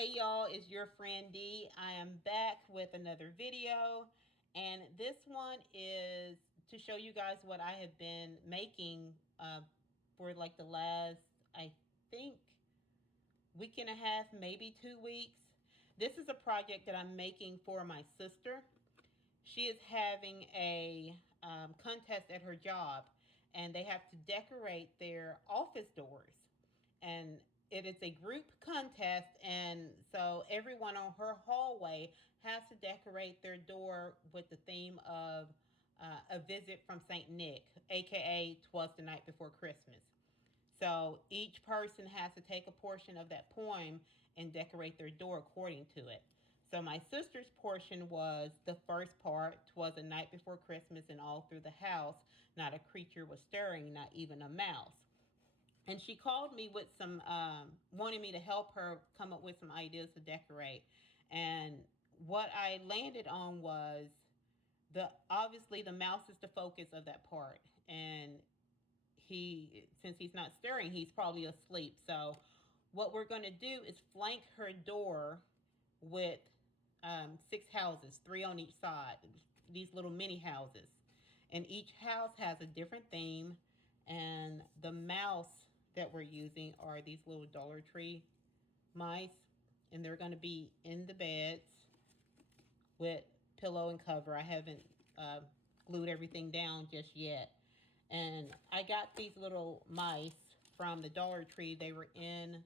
Hey y'all, it's your friend D. I am back with another video, and this one is to show you guys what I have been making for like the last, I think, week and a half, maybe 2 weeks. This is a project that I'm making for my sister. She is having a contest at her job, and they have to decorate their office doors. And it is a group contest, and so everyone on her hallway has to decorate their door with the theme of a visit from Saint Nick, aka "Twas the Night Before Christmas." So each person has to take a portion of that poem and decorate their door according to it. So my sister's portion was the first part: "'Twas a night before Christmas, and all through the house not a creature was stirring, not even a mouse." And she called me with some, wanting me to help her come up with some ideas to decorate. And what I landed on was obviously the mouse is the focus of that part. And since he's not stirring, he's probably asleep. So what we're going to do is flank her door with 6 houses, 3 on each side, these little mini houses. And each house has a different theme. And the mouse that we're using are these little Dollar Tree mice. And they're going to be in the beds with pillow and cover. I haven't glued everything down just yet. And I got these little mice from the Dollar Tree. They were in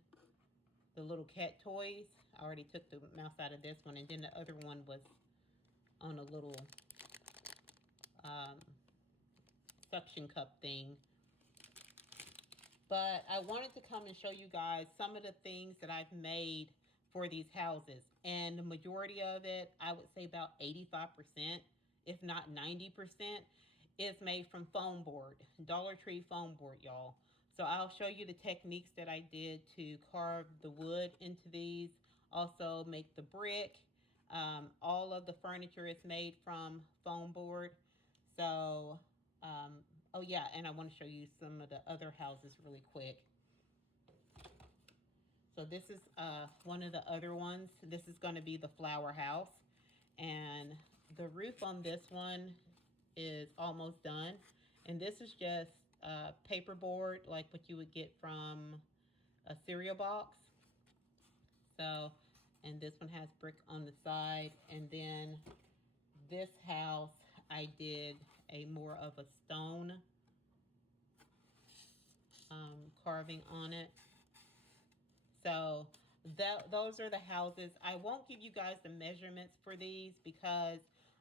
the little cat toys. I already took the mouse out of this one. And then the other one was on a little suction cup thing. But I wanted to come and show you guys some of the things that I've made for these houses. And the majority of it, I would say about 85%, if not 90%, is made from foam board, Dollar Tree foam board, y'all. So I'll show you the techniques that I did to carve the wood into these. Also make the brick. All of the furniture is made from foam board. So, oh yeah, and I want to show you some of the other houses really quick. So this is one of the other ones. This is going to be the flower house. And the roof on this one is almost done. And this is just paperboard, like what you would get from a cereal box. So, and this one has brick on the side. And then this house, I did a more of a stone carving on it. So those are the houses. I won't give you guys the measurements for these because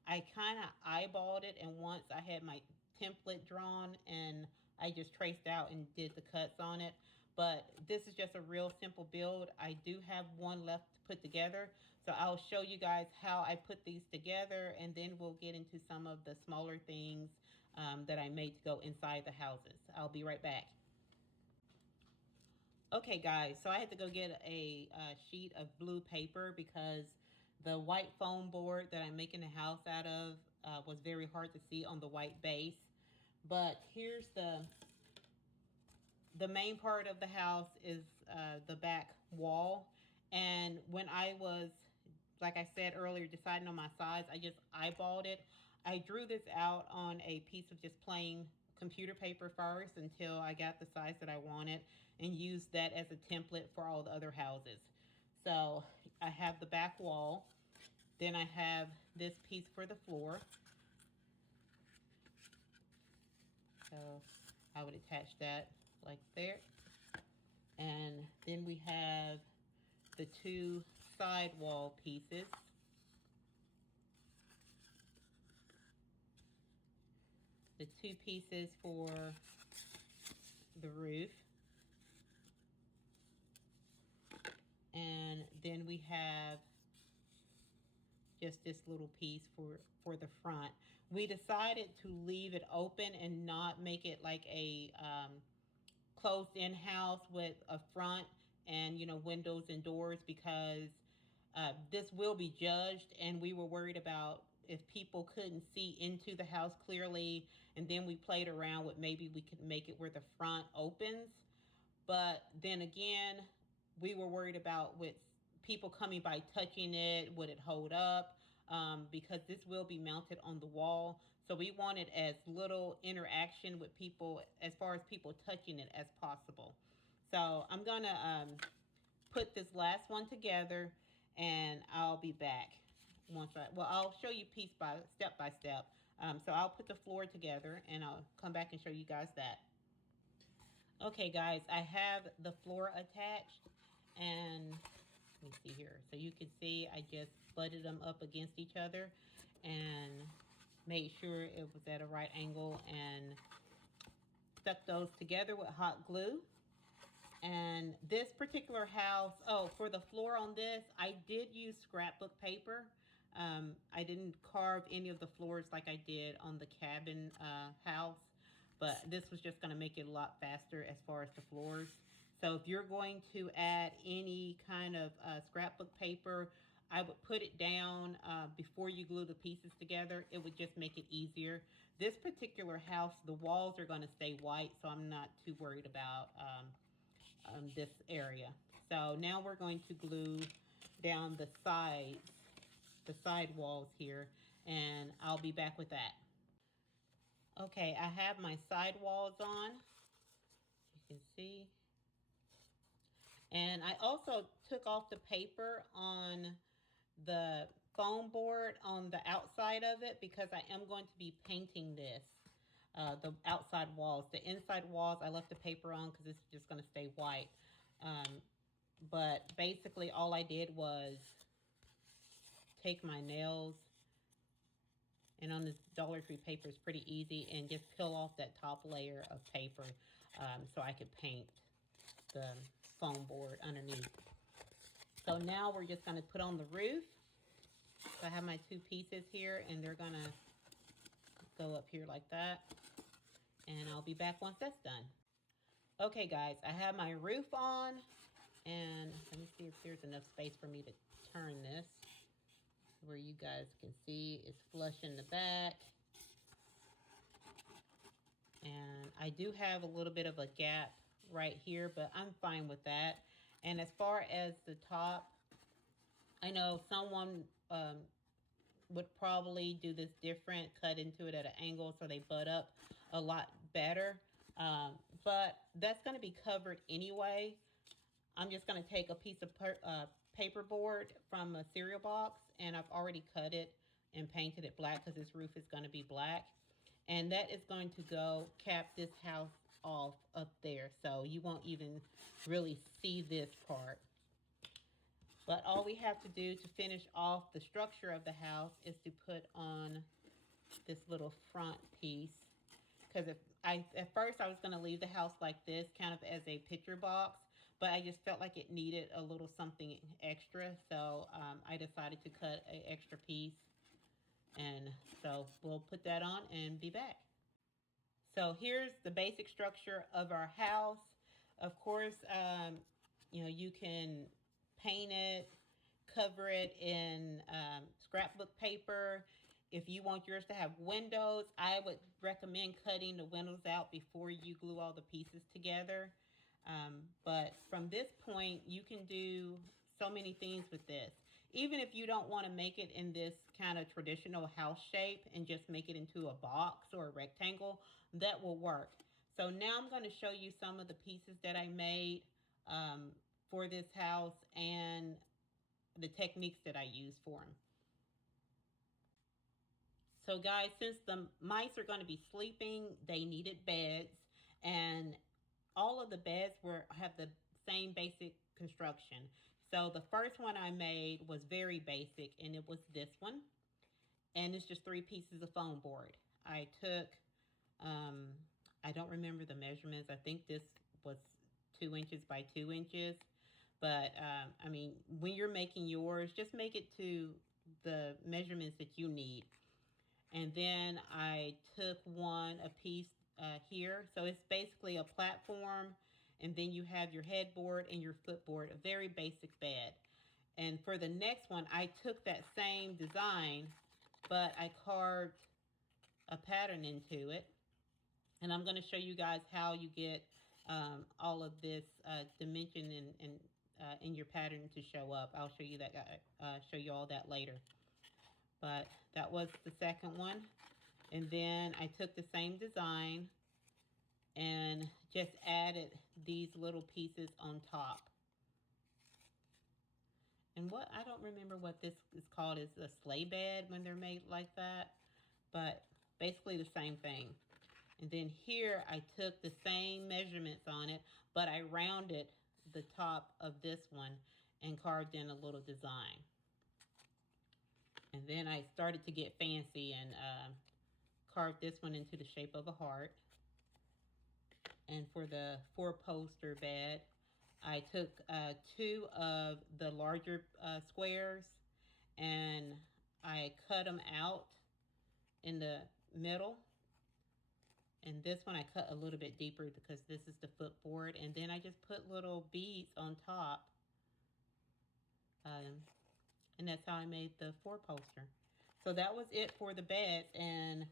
I kind of eyeballed it, and once I had my template drawn and I just traced out and did the cuts on it. But this is just a real simple build. I do have one left to put together. So I'll show you guys how I put these together, and then we'll get into some of the smaller things that I made to go inside the houses. I'll be right back. Okay, guys, so I had to go get a sheet of blue paper because the white foam board that I'm making the house out of was very hard to see on the white base. But here's the main part of the house is the back wall. And when I was, like I said earlier, deciding on my size, I just eyeballed it. I drew this out on a piece of just plain computer paper first until I got the size that I wanted, and used that as a template for all the other houses. So I have the back wall. Then I have this piece for the floor. So I would attach that like there. And then we have the 2 side wall pieces. The 2 pieces for the roof. And then we have just this little piece for the front. We decided to leave it open and not make it like a closed-in house with a front and, you know, windows and doors, because this will be judged, and we were worried about if people couldn't see into the house clearly. And then we played around with maybe we could make it where the front opens. But then again, we were worried about with people coming by touching it, would it hold up? Because this will be mounted on the wall. So we wanted as little interaction with people as far as people touching it as possible. So I'm going to put this last one together, and I'll be back well, I'll show you piece by step. So I'll put the floor together and I'll come back and show you guys that. Okay guys, I have the floor attached, and let me see here. So you can see I just butted them up against each other and made sure it was at a right angle and stuck those together with hot glue. And this particular house, oh, for the floor on this, I did use scrapbook paper. I didn't carve any of the floors like I did on the cabin house, but this was just going to make it a lot faster as far as the floors. So if you're going to add any kind of scrapbook paper, I would put it down before you glue the pieces together. It would just make it easier. This particular house, the walls are going to stay white, so I'm not too worried about this area. So now we're going to glue down the side walls here, and I'll be back with that. Okay, I have my side walls on, you can see. And I also took off the paper on the foam board on the outside of it because I am going to be painting this. The outside walls. The inside walls, I left the paper on because it's just going to stay white. But basically all I did was take my nails, and on this Dollar Tree paper is pretty easy, and just peel off that top layer of paper so I could paint the foam board underneath. So now we're just going to put on the roof. So I have my two pieces here, and they're going to go up here like that. And I'll be back once that's done. Okay guys, I have my roof on, and let me see if there's enough space for me to turn this where you guys can see it's flush in the back. And I do have a little bit of a gap right here, but I'm fine with that. And as far as the top, I know someone would probably do this different, cut into it at an angle so they butt up a lot better. But that's going to be covered anyway. I'm just going to take a piece of paperboard from a cereal box, and I've already cut it and painted it black because this roof is going to be black. And that is going to go cap this house off up there, so you won't even really see this part. But all we have to do to finish off the structure of the house is to put on this little front piece. Because at first I was going to leave the house like this, kind of as a picture box, but I just felt like it needed a little something extra, so I decided to cut an extra piece. And so we'll put that on and be back. So here's the basic structure of our house. Of course, you know, you can paint it, cover it in scrapbook paper. If you want yours to have windows, I would recommend cutting the windows out before you glue all the pieces together. But from this point, you can do so many things with this. Even if you don't want to make it in this kind of traditional house shape and just make it into a box or a rectangle, that will work. So now I'm going to show you some of the pieces that I made for this house and the techniques that I use for them. So guys, since the mice are going to be sleeping, they needed beds, and all of the beds have the same basic construction. So the first one I made was very basic, and it was this one. And it's just 3 pieces of foam board. I took, I don't remember the measurements. I think this was 2 inches by 2 inches. But, I mean, when you're making yours, just make it to the measurements that you need. And then I took a piece here. So it's basically a platform, and then you have your headboard and your footboard, a very basic bed. And for the next one, I took that same design, but I carved a pattern into it. And I'm going to show you guys how you get all of this dimension and in your pattern to show up. I'll show you that, show you all that later. But that was the second one. And then I took the same design and just added these little pieces on top. And what, I don't remember what this is called, is a sleigh bed when they're made like that, but basically the same thing. And then here I took the same measurements on it, but I rounded the top of this one and carved in a little design. And then I started to get fancy and carved this one into the shape of a heart. And for the 4-poster bed, I took 2 of the larger squares and I cut them out in the middle. And this one I cut a little bit deeper because this is the footboard. And then I just put little beads on top. And that's how I made the 4-poster. So that was it for the beds. And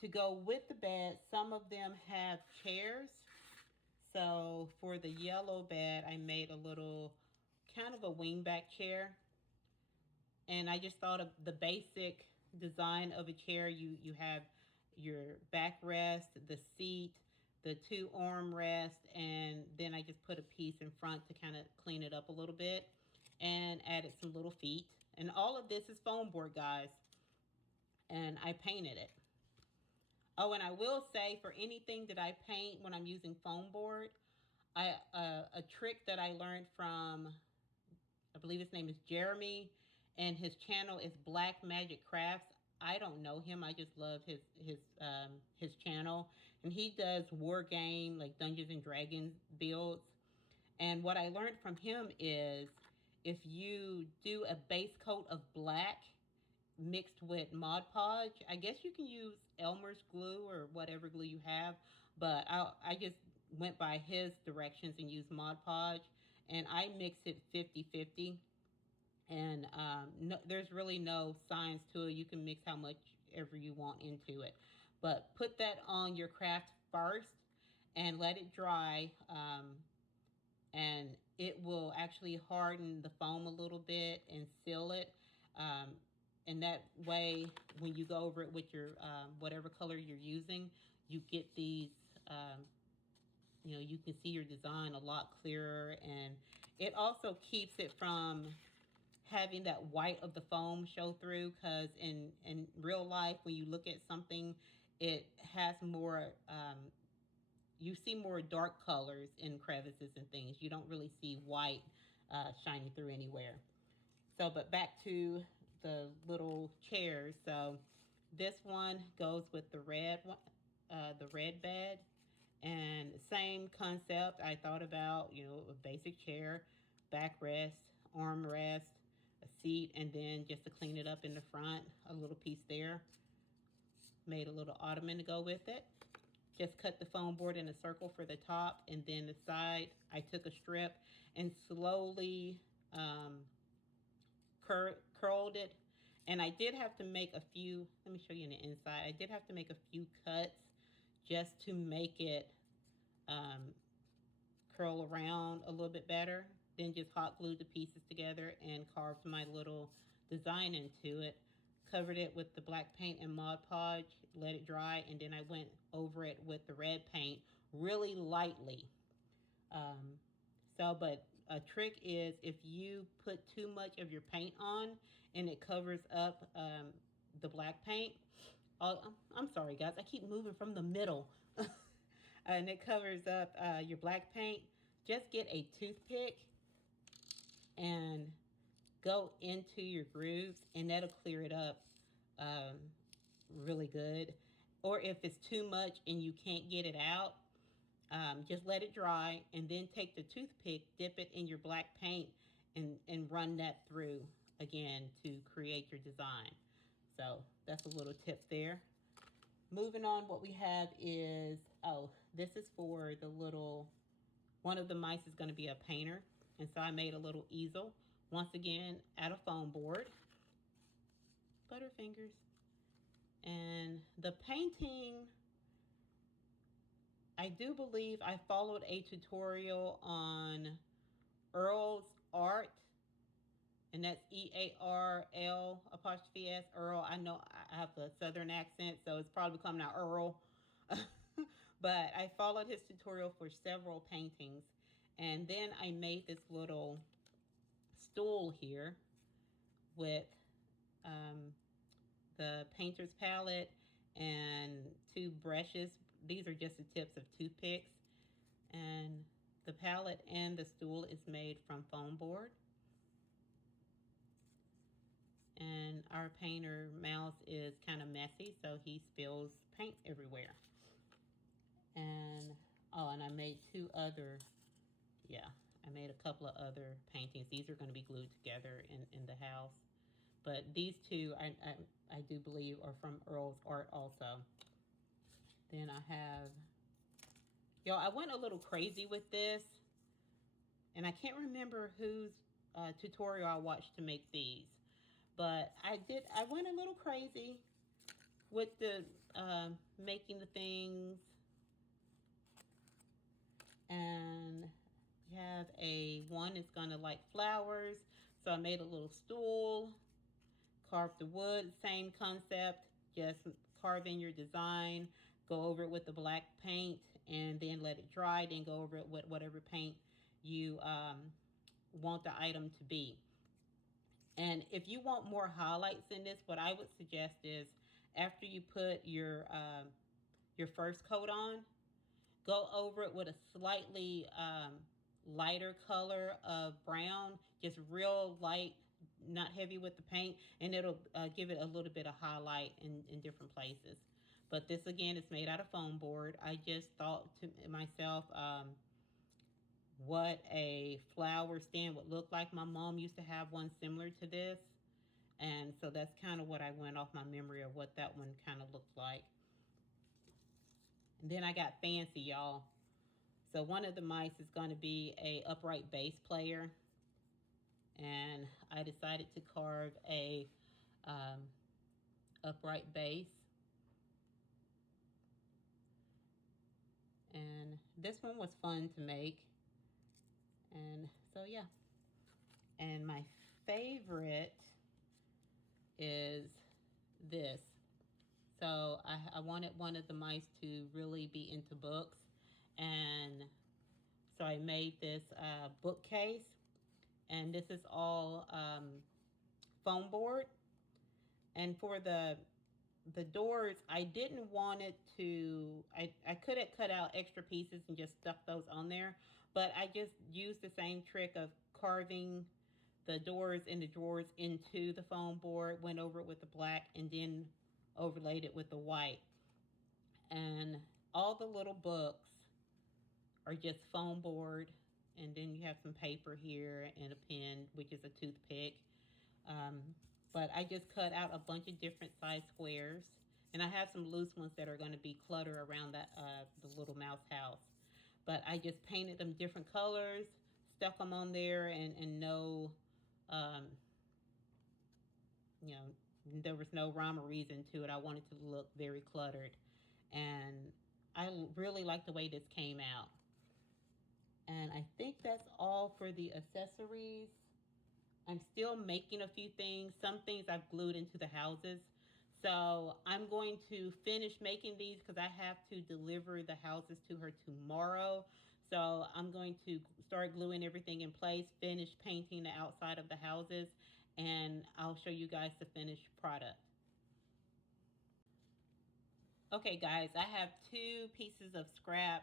to go with the bed, some of them have chairs. So for the yellow bed, I made a little kind of a wingback chair. And I just thought of the basic design of a chair. You have your backrest, the seat, the 2 armrests, and then I just put a piece in front to kind of clean it up a little bit and added some little feet. And all of this is foam board, guys. And I painted it. Oh, and I will say, for anything that I paint when I'm using foam board, a trick that I learned from, I believe his name is Jeremy, and his channel is Black Magic Crafts. I don't know him. I just love his channel, and he does war game, like Dungeons and Dragons builds. And what I learned from him is, if you do a base coat of black mixed with Mod Podge, I guess you can use Elmer's glue or whatever glue you have, but I just went by his directions and used Mod Podge, and I mix it 50-50. And no, there's really no science to it. You can mix how much ever you want into it. But put that on your craft first and let it dry. And it will actually harden the foam a little bit and seal it. And that way, when you go over it with your whatever color you're using, you get these, you can see your design a lot clearer. And it also keeps it from having that white of the foam show through, because in real life, when you look at something, it has more, you see more dark colors in crevices and things. You don't really see white shining through anywhere. So, but back to the little chairs. So this one goes with the red one, the red bed. And same concept. I thought about, a basic chair, backrest, armrest, a seat, and then just to clean it up in the front, a little piece there. Made a little ottoman to go with it. Just cut the foam board in a circle for the top, and then the side, I took a strip and slowly curled it. And I did have to make a few, let me show you on the inside. I did have to make a few cuts just to make it curl around a little bit better. Then just hot glued the pieces together and carved my little design into it. Covered it with the black paint and Mod Podge, let it dry, and then I went over it with the red paint really lightly. But a trick is, if you put too much of your paint on and it covers up the black paint, I'm sorry guys, I keep moving from the middle. And it covers up your black paint, just get a toothpick and go into your grooves, and that'll clear it up really good. Or if it's too much and you can't get it out, just let it dry, and then take the toothpick, dip it in your black paint, and run that through again to create your design. So that's a little tip there. Moving on, what we have is, this is for the little, one of the mice is going to be a painter. And so I made a little easel, once again, out of foam board. Butterfingers. And the painting, I do believe I followed a tutorial on Earl's Art, and that's EARL''S, Earl. I know I have a southern accent, so it's probably coming out Earl. But I followed his tutorial for several paintings. And then I made this little stool here with the painter's palette and 2 brushes. These are just the tips of toothpicks. And the palette and the stool is made from foam board. And our painter Mouse is kind of messy, so he spills paint everywhere. And oh, and I made 2 other, I made a couple of other paintings. These are going to be glued together in the house. But these 2, I do believe, are from Earl's Art also. Then I have, I went a little crazy with this. And I can't remember whose tutorial I watched to make these. But I went a little crazy with the making the things. And you have one is gonna like flowers. So I made a little stool, carved the wood, same concept, just carve in your design, go over it with the black paint, and then let it dry, then go over it with whatever paint you want the item to be. And if you want more highlights in this, what I would suggest is after you put your first coat on, go over it with a slightly lighter color of brown, just real light, not heavy with the paint, and it'll give it a little bit of highlight in different places. But this again is made out of foam board. I just thought to myself, what a flower stand would look like. My mom used to have one similar to this. And so that's kind of what I went off my memory of what that one kind of looked like. And then I got fancy, y'all. So one of the mice is going to be a upright bass player. And I decided to carve a upright bass. And this one was fun to make. And so, yeah. And my favorite is this. So I wanted one of the mice to really be into books. And so I made this bookcase. And this is all foam board. And for the doors, I didn't want it to, I could have cut out extra pieces and just stuck those on there. But I just used the same trick of carving the doors and the drawers into the foam board, went over it with the black, and then overlaid it with the white. And all the little books are just foam board. And then you have some paper here and a pen, which is a toothpick. But I just cut out a bunch of different size squares. And I have some loose ones that are going to be clutter around that the little mouse house. But I just painted them different colors, stuck them on there, and no, there was no rhyme or reason to it. I wanted to look very cluttered. And I really like the way this came out. And I think that's all for the accessories. I'm still making a few things. Some things I've glued into the houses. So I'm going to finish making these because I have to deliver the houses to her tomorrow. So I'm going to start gluing everything in place, finish painting the outside of the houses, and I'll show you guys the finished product. Okay guys, I have 2 pieces of scrap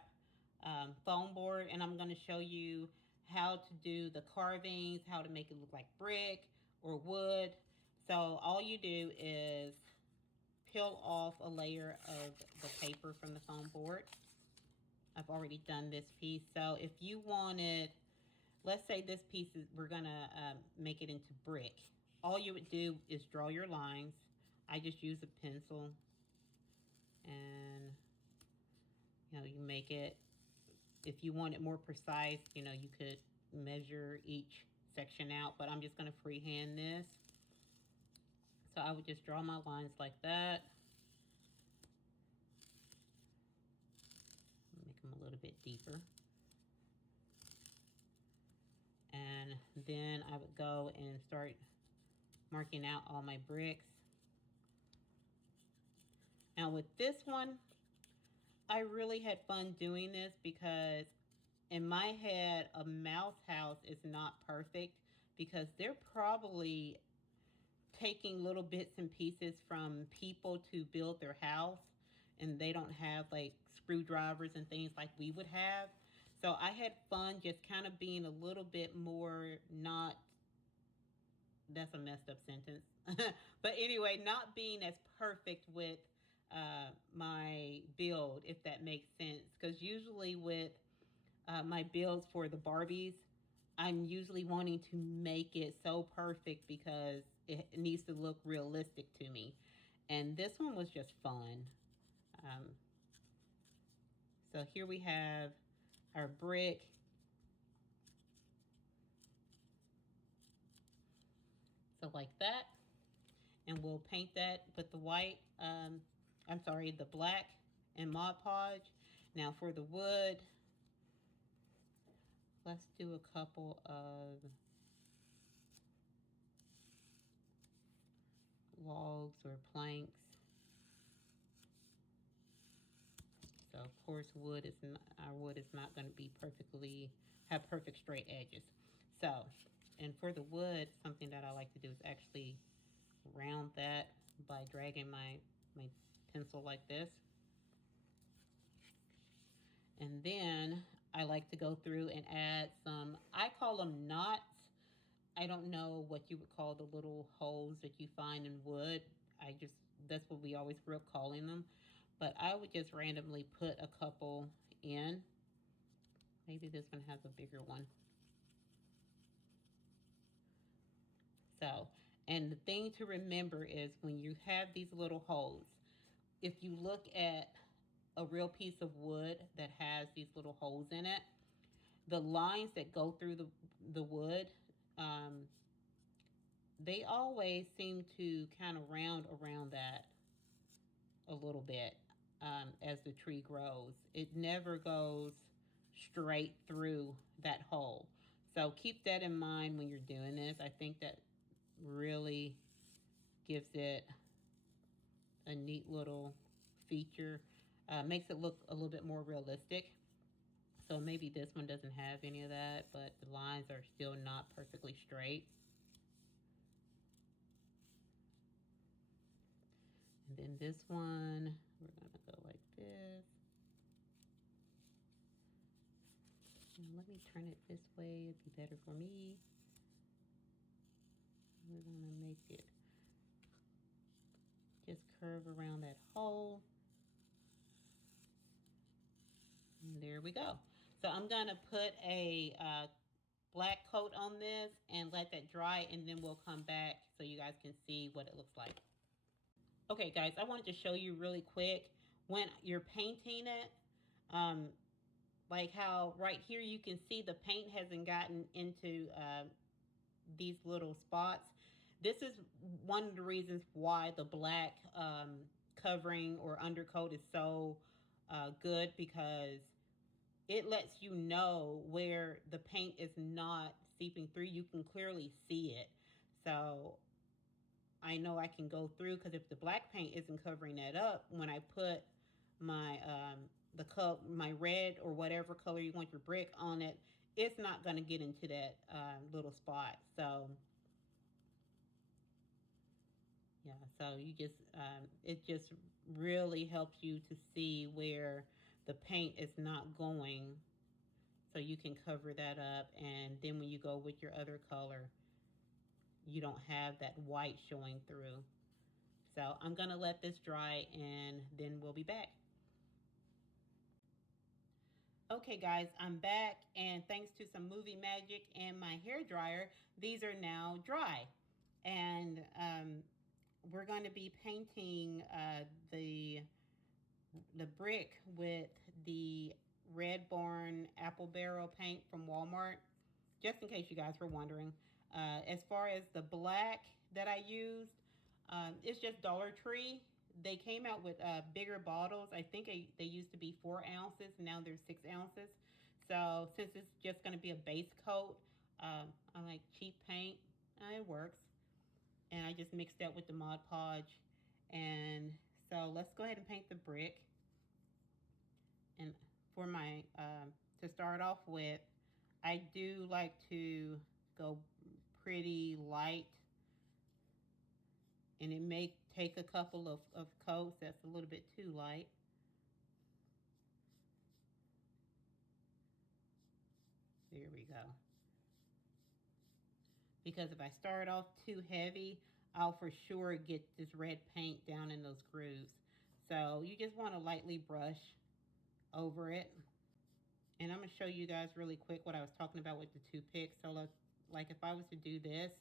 foam board, and I'm going to show you how to do the carvings, how to make it look like brick or wood. So all you do is peel off a layer of the paper from the foam board. I've already done this piece. So if you wanted, let's say this piece is, we're gonna make it into brick. All you would do is draw your lines. I just use a pencil, and you make it. If you want it more precise, you could measure each section out, but I'm just gonna freehand this. So I would just draw my lines like that. Make them a little bit deeper. And then I would go and start marking out all my bricks. Now with this one, I really had fun doing this because in my head, a mouse house is not perfect because they're probably taking little bits and pieces from people to build their house, and they don't have like screwdrivers and things like we would have. So I had fun just kind of being a little bit more not, that's a messed up sentence. But anyway, not being as perfect with my build, if that makes sense. Because usually with my builds for the Barbies, I'm usually wanting to make it so perfect because it needs to look realistic to me. And this one was just fun. Um, so here we have our brick. So like that. And we'll paint that with the white, I'm sorry, the black and Mod Podge. Now for the wood, let's do a couple of logs or planks. So of course wood is not, our wood is not going to be have perfect straight edges. So, and for the wood, something that I like to do is actually round that by dragging my pencil like this. And then I like to go through and add some, I call them knots. I don't know what you would call the little holes that you find in wood. That's what we always grew up calling them. But I would just randomly put a couple in. Maybe this one has a bigger one. So, and the thing to remember is when you have these little holes, if you look at a real piece of wood that has these little holes in it, the lines that go through the wood, they always seem to kind of round around that a little bit as the tree grows. It never goes straight through that hole. So keep that in mind when you're doing this. I think that really gives it a neat little feature. Makes it look a little bit more realistic. So maybe this one doesn't have any of that, but the lines are still not perfectly straight. And then this one, we're gonna go like this. And let me turn it this way, it'd be better for me. We're gonna make it just curve around that hole. And there we go. So I'm gonna put a black coat on this and let that dry, and then we'll come back so you guys can see what it looks like. Okay guys, I wanted to show you really quick when you're painting it, um, like how right here you can see the paint hasn't gotten into these little spots. This is one of the reasons why the black covering or undercoat is so good, because it lets you know where the paint is not seeping through. You can clearly see it. So I know I can go through, because if the black paint isn't covering that up, when I put my my red or whatever color you want your brick on it, it's not going to get into that little spot. So yeah, so you just it just really helps you to see where the paint is not going, so you can cover that up, and then when you go with your other color, you don't have that white showing through. So I'm gonna let this dry and then we'll be back. Okay guys, I'm back, and thanks to some movie magic and my hair dryer, these are now dry. And we're going to be painting the brick with the Red Barn Apple Barrel paint from Walmart, just in case you guys were wondering. As far as the black that I used, it's just Dollar Tree. They came out with bigger bottles. I think they used to be 4 ounces. Now they're 6 ounces. So since it's just going to be a base coat, I like cheap paint. It works. And I just mixed that with the Mod Podge. And so let's go ahead and paint the brick. And for my, to start off with, I do like to go pretty light. And it may take a couple of coats. That's a little bit too light. There we go. Because if I start off too heavy, I'll for sure get this red paint down in those grooves. So you just want to lightly brush over it. And I'm going to show you guys really quick what I was talking about with the toothpick. So like if I was to do this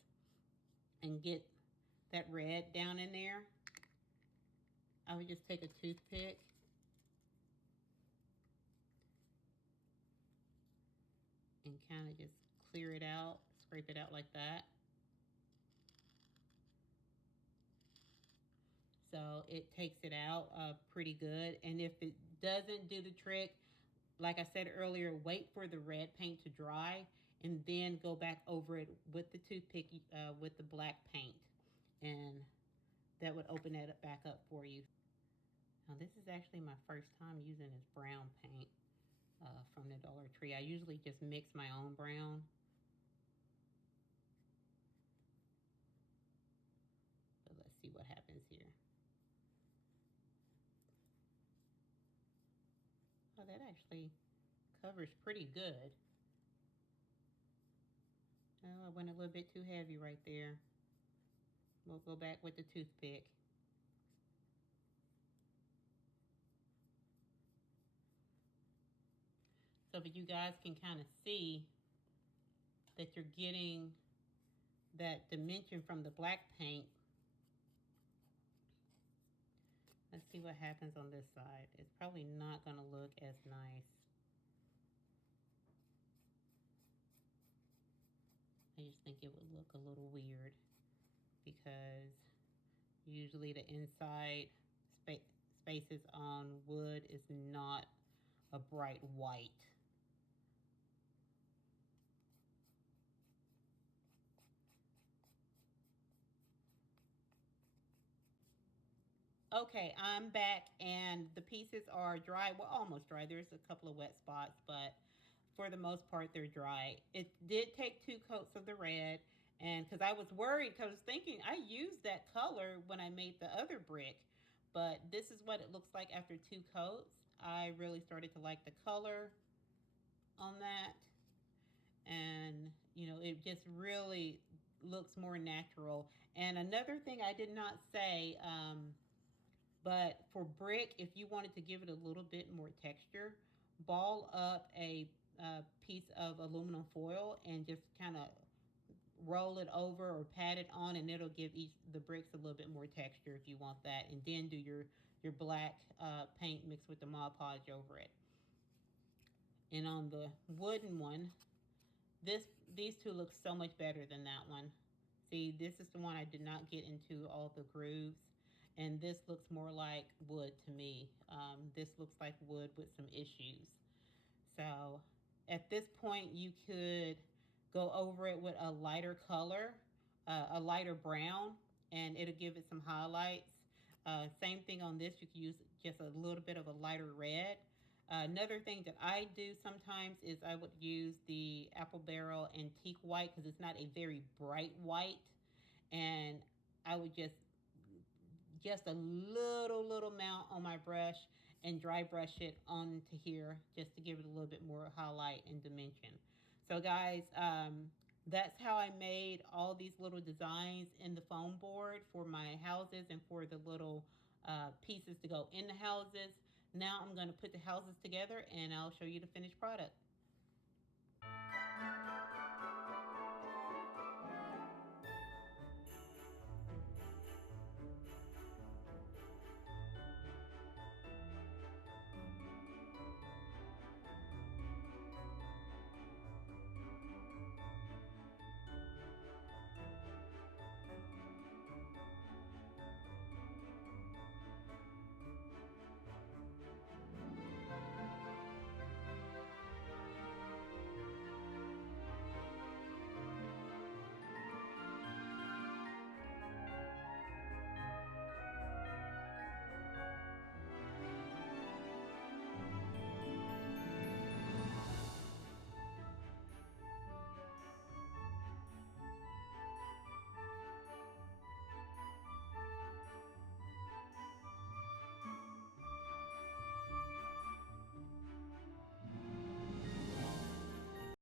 and get that red down in there, I would just take a toothpick and kind of just clear it out, scrape it out like that. So it takes it out pretty good. And if it doesn't do the trick, like I said earlier, wait for the red paint to dry and then go back over it with the toothpick with the black paint. And that would open that back up for you. Now this is actually my first time using this brown paint from the Dollar Tree. I usually just mix my own brown. But let's see what happens here. Oh, that actually covers pretty good. Oh, I went a little bit too heavy right there. We'll go back with the toothpick. So that you guys can kind of see that you're getting that dimension from the black paint. Let's see what happens on this side. It's probably not going to look as nice. I just think it would look a little weird because usually the inside spaces on wood is not a bright white. Okay, I'm back and the pieces are dry. Well, almost dry. There's a couple of wet spots, but for the most part, they're dry. It did take 2 coats of the red, and because I was worried, because I was thinking I used that color when I made the other brick, but this is what it looks like after 2 coats. I really started to like the color on that, and you know, it just really looks more natural. And another thing I did not say, but for brick, if you wanted to give it a little bit more texture, ball up a piece of aluminum foil and just kind of roll it over or pat it on, and it'll give each the bricks a little bit more texture if you want that. And then do your black paint mixed with the Mod Podge over it. And on the wooden one, these two look so much better than that one. See, this is the one I did not get into all the grooves. And this looks more like wood to me. This looks like wood with some issues. So at this point, you could go over it with a lighter color, a lighter brown, and it'll give it some highlights. Same thing on this, you can use just a little bit of a lighter red. Another thing that I do sometimes is I would use the Apple Barrel Antique White because it's not a very bright white. And I would just a little amount on my brush and dry brush it onto here just to give it a little bit more highlight and dimension. So guys, that's how I made all these little designs in the foam board for my houses and for the little pieces to go in the houses. Now I'm going to put the houses together and I'll show you the finished product.